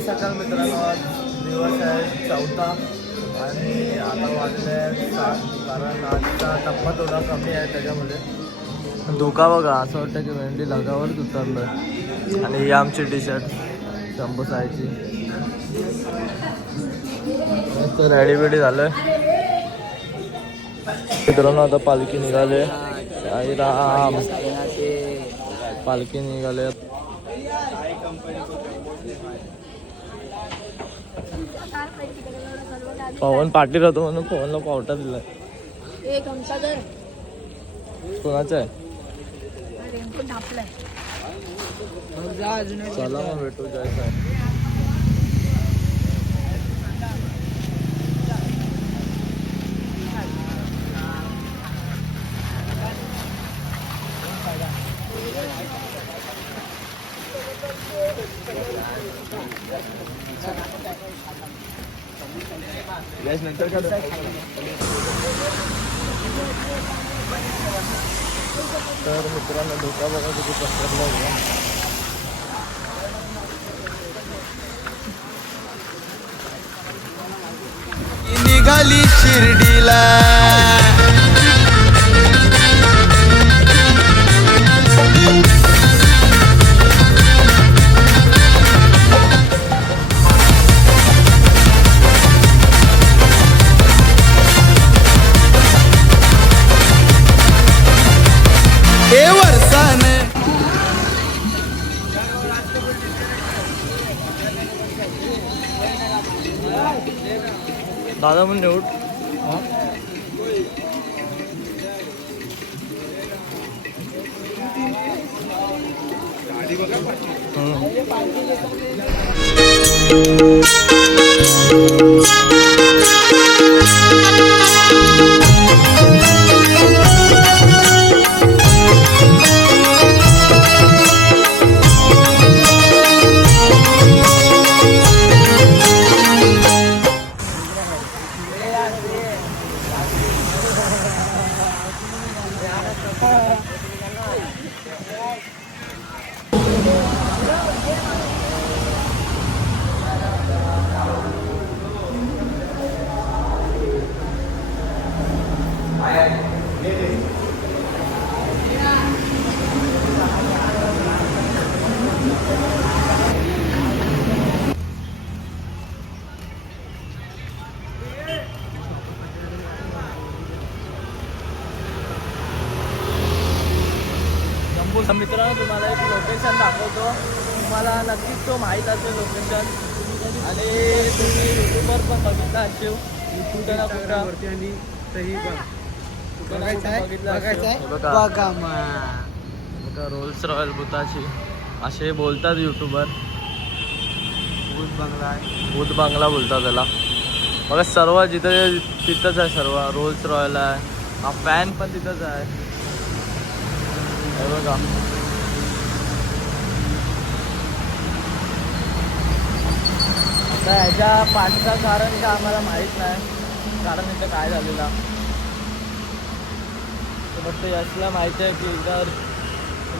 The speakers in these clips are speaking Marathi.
सकाळ मित्रांनो आज दिवस आहे चौथा. आणि आता वाजले सात कारण आजचा टप्पा थोडा कमी आहे त्याच्यामध्ये. धोका बघा असं वाटतं की भेंडी लगावरच उतरलं. आणि ही आमची टी शर्ट शंभू सायची रेडी बिडी झालं मित्रांनो आता पालखी निघाले आई राम. पालखी निघाले पवन पाटील होतो म्हणून पवनला पावटा दिलाय. कोणाचा आहे? चला मग भेटू जायचं तर मित्रांनो धोका बघा किती पसरला होता निघाली शिर्डीला. Música मित्रांनो तुम्हाला एक लोकेशन दाखवतो. तुम्हाला नक्कीच तो माहीत असेल लोकेशन आणि तुम्ही युट्यूबवर पण बघितलं असेल. कुठं बघा. रोल्स रॉयल बुताची. असे बोलतात युट्यूबर भूत बंगला आहे. भूत बांगला बोलतात त्याला. बघा सर्व जिथे तिथंच आहे सर्व. रोल्स रॉयल आहे. हा फॅन पण तिथंच आहे. बघा. आता ह्याच्या पाठचं कारण का आम्हाला माहीत नाही. कारण इथं काय झालेलं? तर फक्त यशला माहिती आहे की इथं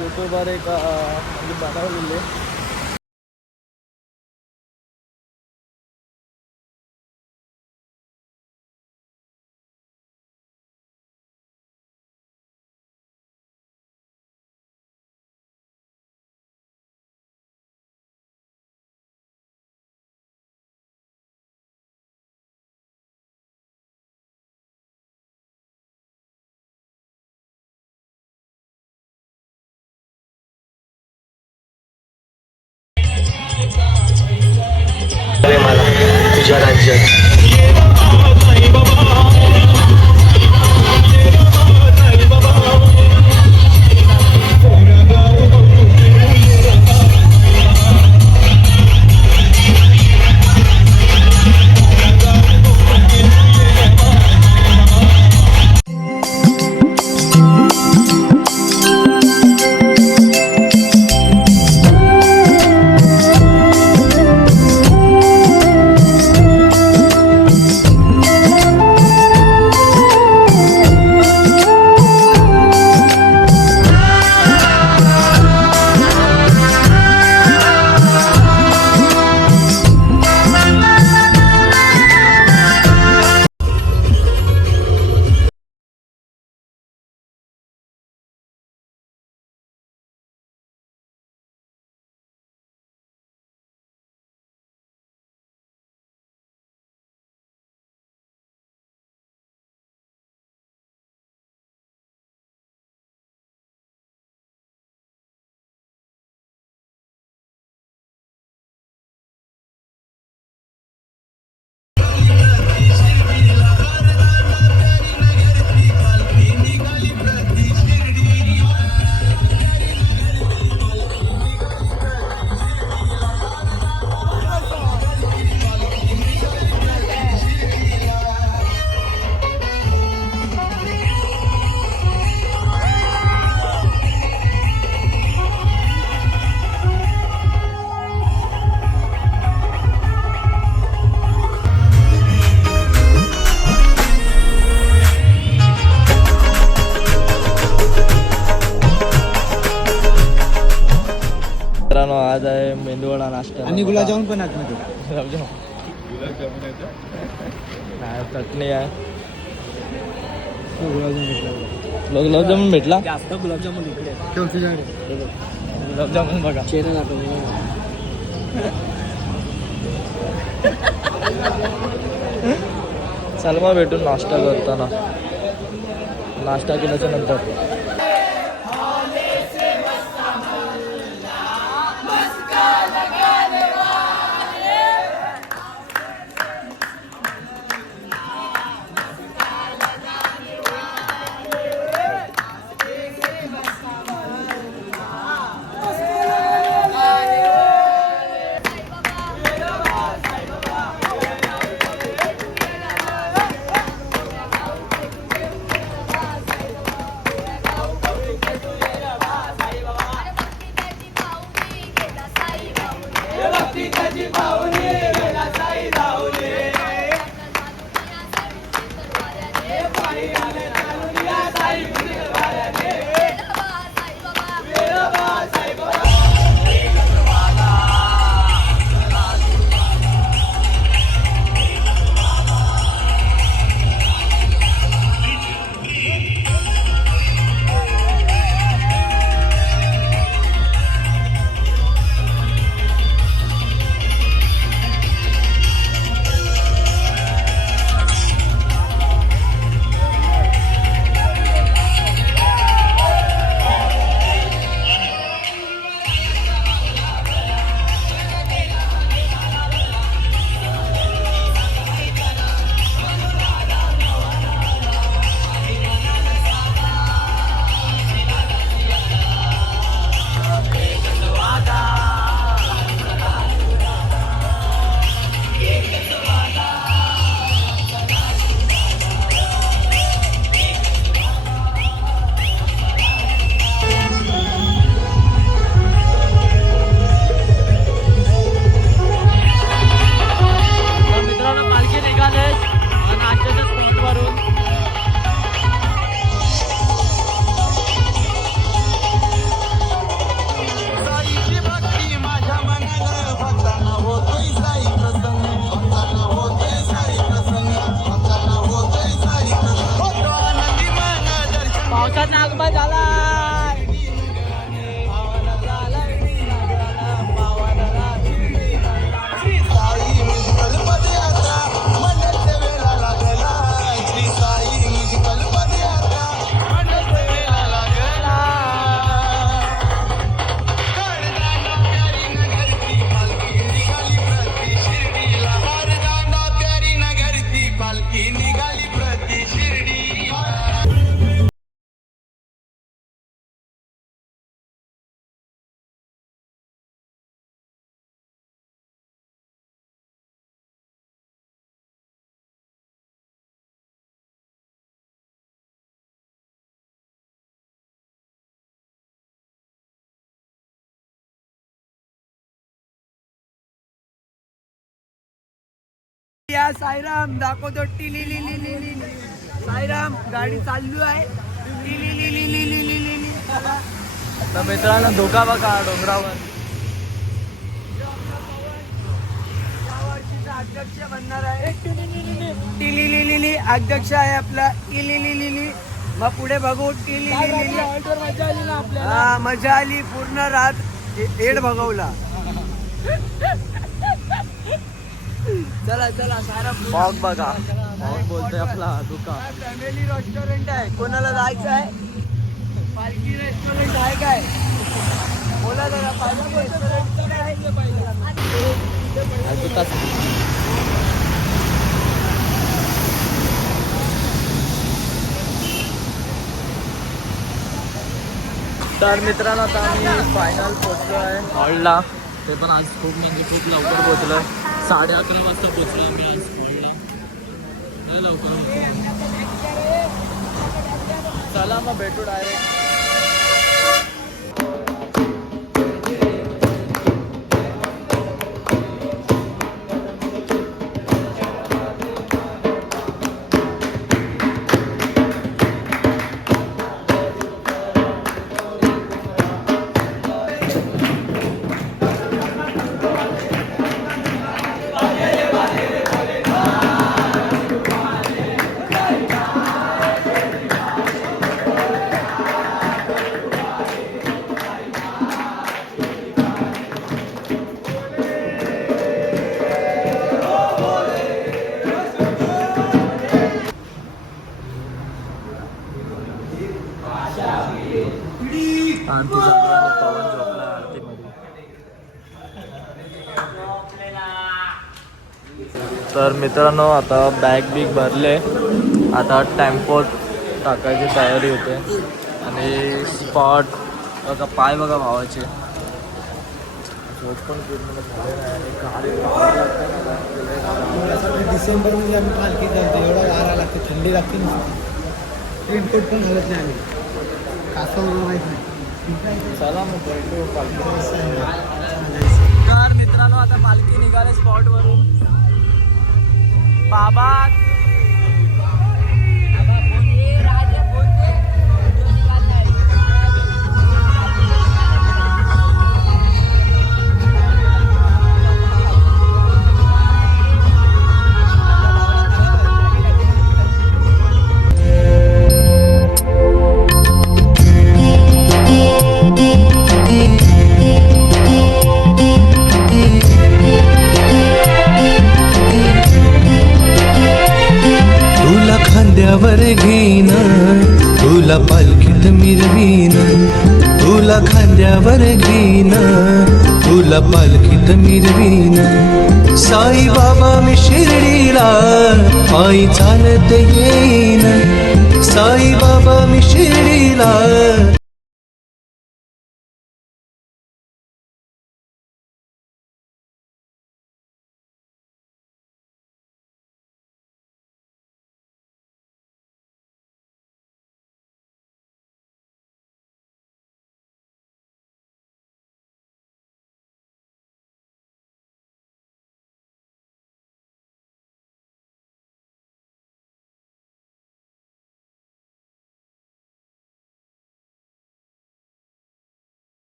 युट्यूबर एक म्हणजे बनवलेले. じわらじわら आणि गुलाबजामुन पण आतमध्ये. गुलाबजाम नाही चटणी आहे गुलाबजामुन घेतला तुला गुलाबजामुन भेटला? जास्त गुलाबजामुन इकडे. गुलाबजामुन बघा. चेहरा दाखव चल मग भेटून नाश्ता करताना. नाश्ता केल्याच्यानंतर. या साईराम दाखवतो टिली ली ली. साईराम गाडी चालू आहे टिली ली ली ली ली ली ली ली. तर मित्रांनो धोका बघा डोंगरावर अध्यक्ष बनणार आहे टिली अध्यक्ष आहे आपला इली मग पुढे बघू टिली ली ली ली हा मजा आली पूर्ण रात एड भगवला चला चला सारा फॉग बघा. फॉग बोलतोय आपला धोका फॅमिली रेस्टॉरंट आहे. कोणाला जायचं आहे? पालखी रेस्टॉरंट आहे काय? बोला जरा पालखी रेस्टॉरंट आहे धोकाच तर मित्रांनो आता आम्ही फायनल पोचलो आहे हॉलला. ते पण आज खूप म्हणजे खूप लवकर पोचलं साडे अकरा वाजता पोचलो आम्ही आज स्कूलला. लवकर चला मग भेटू डायरेक्ट मित्रांनो आता बॅग बिग भरले. आता टेम्पोत टाकायची तयारी होते. आणि स्पॉट बघा पाय बघा भावाचे. झोप पण पूर्ण झाले नाही आणि कार डिसेंबरमध्ये आम्ही पालखी करतो एवढा वारा लागते थंडी लागते रेनकोट पण घालत नाही आम्ही. कासव माहीत नाही. चला मग पालखी मित्रांनो आता पालखी निघाले स्पॉट বাবা खांद्यावर घेईन. तुला पालखीत मिरवीन. तुला खांद्यावर घेईन. तुला पालखीत मिरवीन. साई बाबा मी शिर्डीला पायी चालत येईन. साई बाबा मी शिर्डीला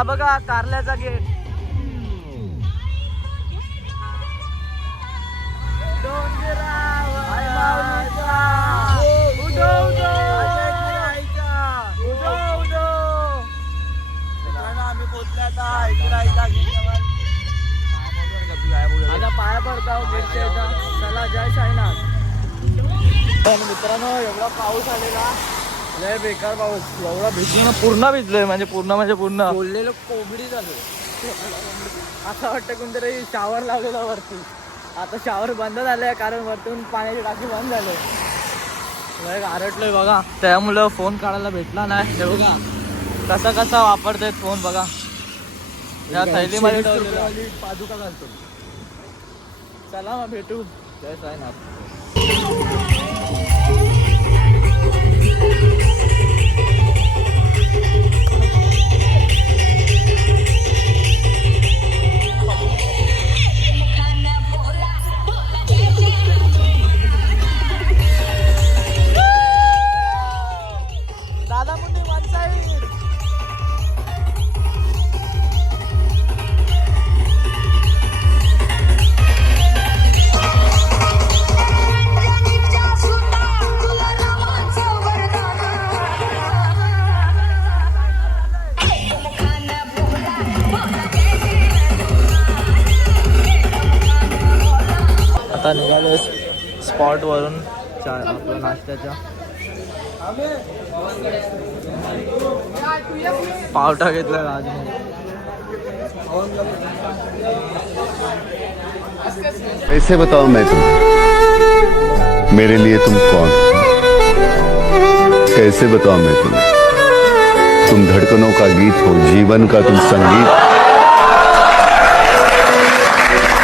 हा बघा कारल्याचा गेट. आम्ही पोचले आता ऐकरायचा आता पाया पडता गेटच्या इथं. चला जय साईनाथ. पण मित्रांनो एवढा पाऊस आलेला. लय बेकार पाऊस एवढा भिजलो पूर्ण भिजलोय म्हणजे पूर्ण म्हणजे पूर्ण. बोललेलं कोंबडी झालं. असं वाटतं कोणतरी शावर लावलेला वरती. आता शावर बंद झालंय कारण वरतून पाण्याची टाकी बंद झाले. लय गारटलोय बघा. त्यामुळं फोन काढायला भेटला नाही. हे बघा कसा कसा वापरतायत फोन बघा. या थैलीमध्ये पादुका घालतो. चला मग भेटू. जय साईनाथ. चाय आपला नाश्त्याच्या पावटा घेतला राजने कैसे बताऊँ मैं तुम। मेरे लिए तुम कौन? कैसे बताओ मैं तुम्हें तुम धड़कनों का गीत हो, जीवन का तुम संगीत।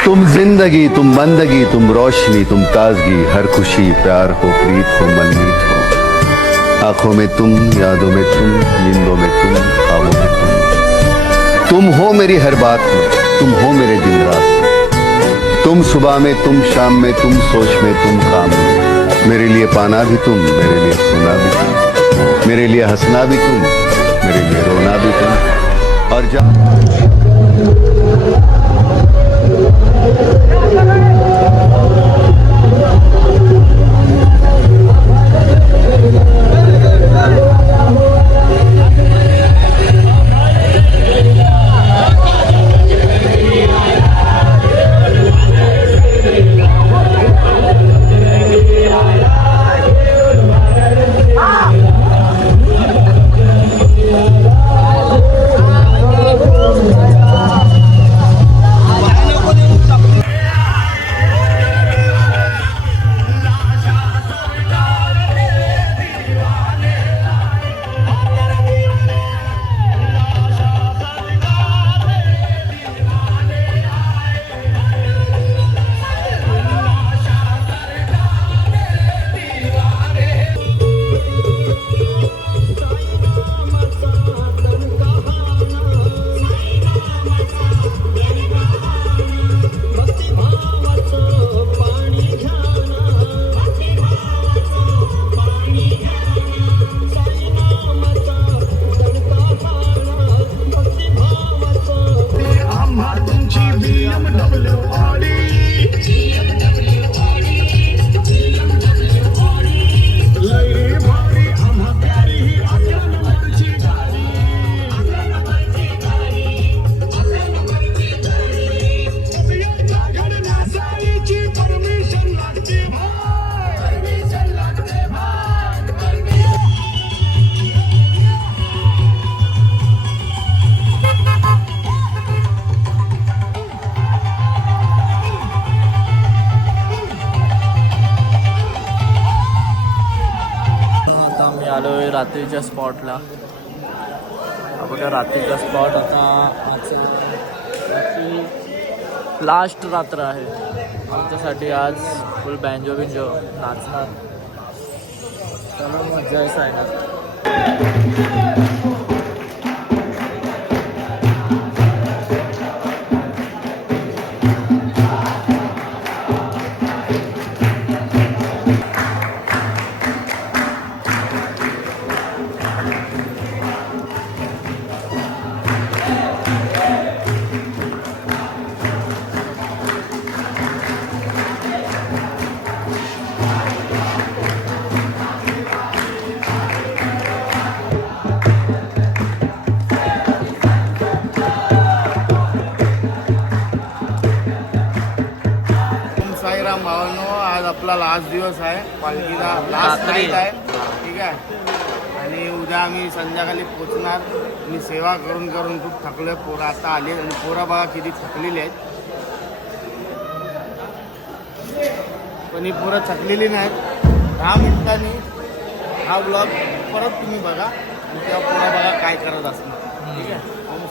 तुम ज़िंदगी, तुम बंदगी तुम रोशनी, तुम ताजगी, हर खुशी, प्यार हो, प्रीत हो मनमीत हो। आँखों में तुम, यादों में तुम, नींदों में तुम ख्वाबों में तुम। तुम हो मेरी हर बात में, तुम हो मेरे दिन रात में। तुम सुबह में, तुम शाम में, तुम सोच में, तुम काम में। मेरे लिए पाना भी तुम, मेरे लिए सोना भी तुम। मेरे लिए हंसना भी तुम, मेरे लिए रोना भी तुम। और जा Thank you. i love a little party. रात्रीच्या स्पॉटला बघा रात्रीचा स्पॉट आता लास्ट रात्र आहे. आमच्यासाठी आज फुल बँजो बिंजो नाचणार. चला मजा आहे सायना. आपला लास्ट दिवस आहे. पालखीचा लास्ट. नाईट आहे. ठीक आहे? आणि उद्या आम्ही संध्याकाळी पोचणार. मी सेवा करून करून खूप थकलोय. पोरं आता आली आणि पोरं बघा किती थकलेली आहेत. पण ही पोरं थकलेली नाहीत. दहा मिनिटांनी हा ब्लॉग परत तुम्ही बघा आणि तेव्हा पोरं बघा काय करत असणार. ठीक आहे? ओम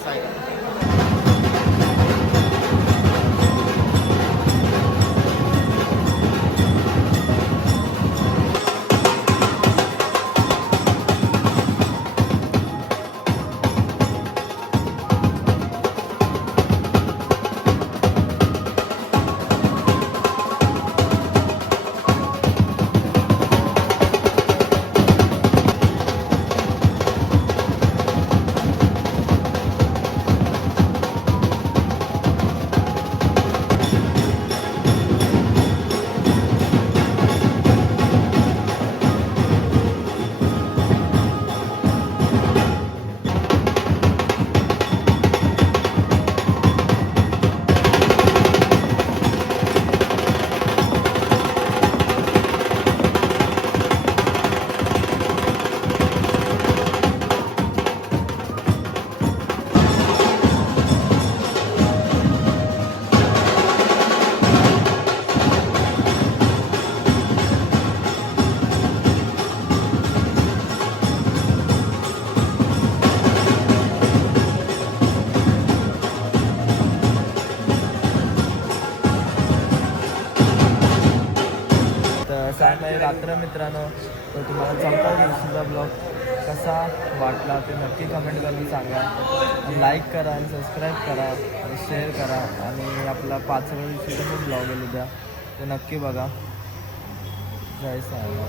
सगळं विषय पण ब्लॉग आहे. उद्या तर नक्की बघा. जय साहेब